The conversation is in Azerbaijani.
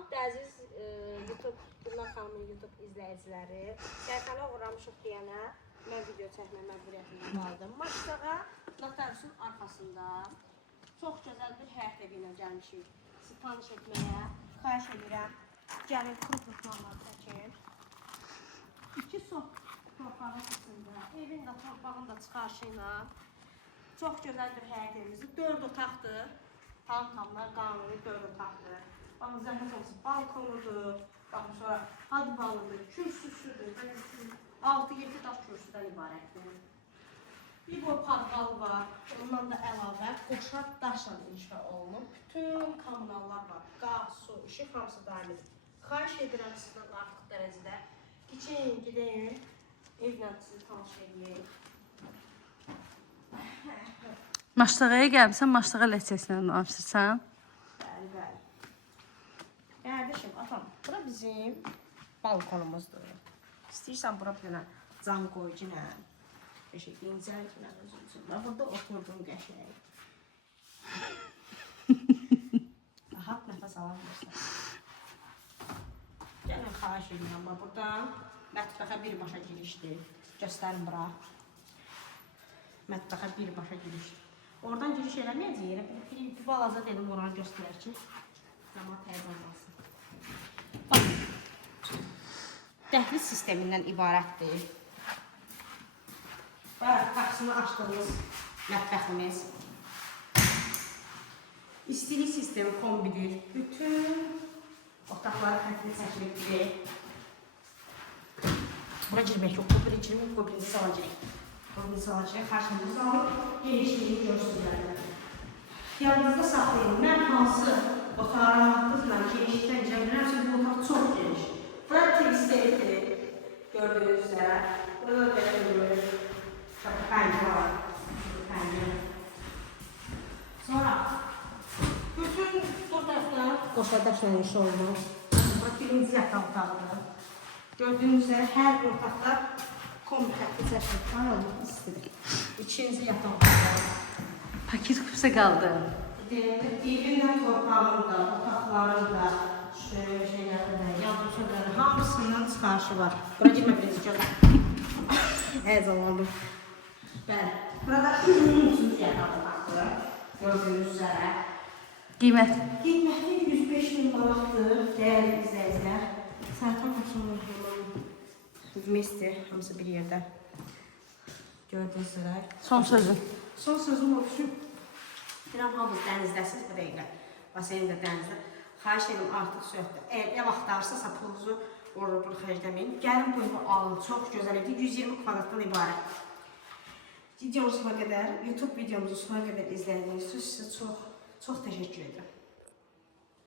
Əziz YouTube, Gülnar xanımın YouTube izləyiciləri, səhifənə uğramışıq deyənə mən video çəkmə məcburiyyətində qaldım. Maçdağa notariusun arxasında çox gözəl bir həyat evi ilə gəlmişik. Sizi tanış etməyə xahiş edirəm. Gəlin kuruplarla çəkin. İki torpağın içində, evin də torpağın da çıxarşı ilə çox gözəl bir həyat evimiz. 4 otaqdır. Tam-tamlar qanuni 4 otaqdır. Baxın, zəhmət olsun, balkonudur, baxın, sonra hadbalıdır, kürsüsüdür, 6-7 daş kürsüdən ibarətdir. Bir boy padvalı var, ondan da əlavə qoşa daşla inşa olunub. Bütün kommunallar var, qaz, su, işıq hamısı daimidir. Xahiş edirəm sizdən artıq dərəcədə keçin, gidin, evlə sizi tanış edeyim. Maçdağaya gəlmişsən, Maçdağa ləhcəsilə danışırsan. Bəli, bəli. Qardaşım, atam, bura bizim balkonumuzdur. İstəyirsən bura bir dənə cam qoyucunə, incəliklə özün üçün. Burada oturdum qəşəng. Rahat nəfəs alamıyorsan. Gəlin, xahiş edirəm. Buradan mətbəxə birbaşa girişdir. Göstərin bura. Mətbəxə birbaşa girişdir. Oradan giriş eləməyəcəyik. Bir balaca dedim, oranı göstərər ki, cəmat həzərləsin. Bax, dəhliz sistemindən ibarətdir. Bax, qapısını açdığımız mətbəximiz. İstilik sistemi kombidir. Bütün otaqları xətini çəkilibdir. Bura girmək yox, bu birinci girmək, bu birinci salacaq. Birinci salacaq, xarşımızı alıb, genişliyini görsünlərdir. Yanınızda saxlayın, mən hansı otaqlarımızla genişlikdən cəmləyirəmsə, bu otaq çox geniş. Bura tristedir, gördüyünüz üzrə. Burada da belə görürük. Pəncə var. Pəncə. Sonra, bütün bu tərəfdən qoşa daşla inşa olunur. Bura birinci yataq otağıdır. Gördüyünüz üzrə hər bir otaqda kombi xətti çəkilib, istidir. İkinci yataq otağı. Paket kupsa qaldı. Evindən torpağın da, otaqların da, şeylərin də, yazıçıların hamısından çıxarşı var. Bura girmə birinci gözə. Həzəlandım. Bəli. Burada üçüncü yataq otaqdır. Gördüyünüz üzrə. Qiymət? Qiyməti 105.000 manatdır, dəyərli izləyicilər. Sərtan Haşimov Vmestir, hamısı bir yerdə. Gördüyünüz üzrə. Son sözün. Son sözüm olsun. Deyirəm, hamınız dənizdəsiniz bu dəqiqə. Baseyin də dənizdə. Xahiş edim artıq söhbət. Əgər ev axtarırsa, pulunuzu orada xərcləməyin. Gəlin bu evi alın. Çox gözəl evdir. 120 kvadratdan ibarət. Videomuz sonuna qədər, YouTube videomuzu sonuna qədər izlədiyiniz üçün sizə çox təşəkkür edirəm.